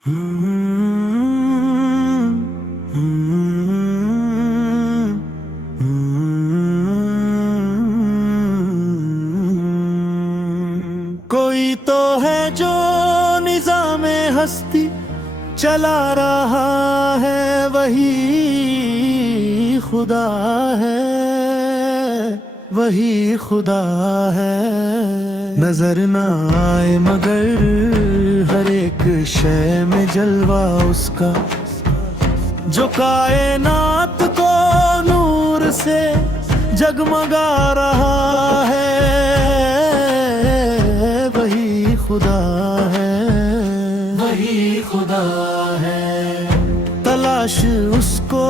कोई तो है जो निज़ामे हस्ती चला रहा है, वही खुदा है, वही खुदा है। नजर ना आए मगर हर एक शय में जलवा उसका, जो कायनात को नूर से जगमगा रहा है, वही खुदा है, वही खुदा है। तलाश उसको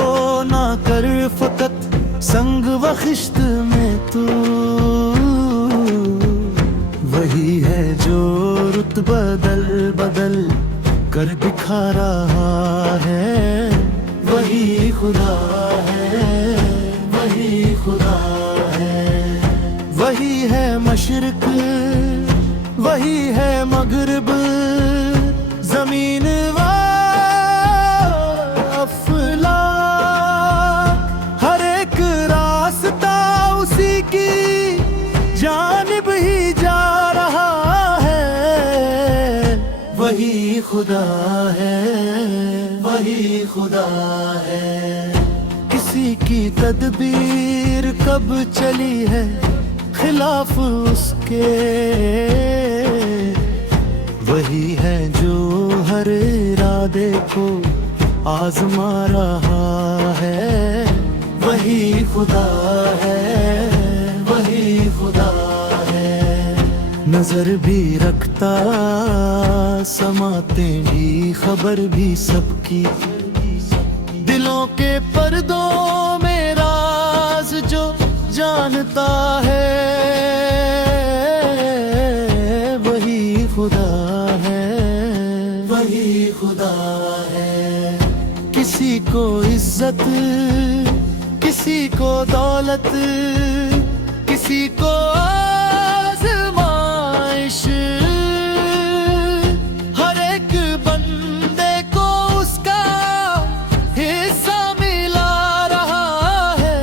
ना कर फकत संग व खिश्त में तू, वही है जो रुत बदल बदल कर दिखा रहा है, वही खुदा है, वही खुदा है। वही है मशरिक, वही है मगरिब, जमीन व हर एक रास्ता उसी की जानिब ही जा रहा है, वही खुदा है, वही खुदा है। किसी की तदबीर कब चली है खिलाफ उसके, वही है जो हर इरादे को आजमा रहा है, वही खुदा है, वही खुदा है। नजर भी रखता समाते भी खबर भी सबकी, दिलों के पर्दों में राज जो जानता है, वही खुदा है, वही खुदा है। किसी को इज्जत, किसी को दौलत, किसी को आज़माइश, हर एक बंदे को उसका हिस्सा मिला रहा है,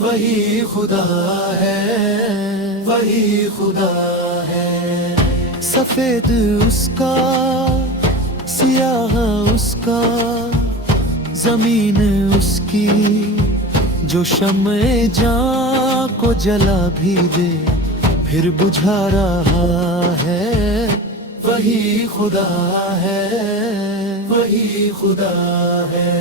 वही खुदा है, वही खुदा है। सफेद उसका, सियाह उसका, जमीन उसकी जो शम्ए जां को जला भी दे फिर बुझा रहा है, वही खुदा है, वही खुदा है।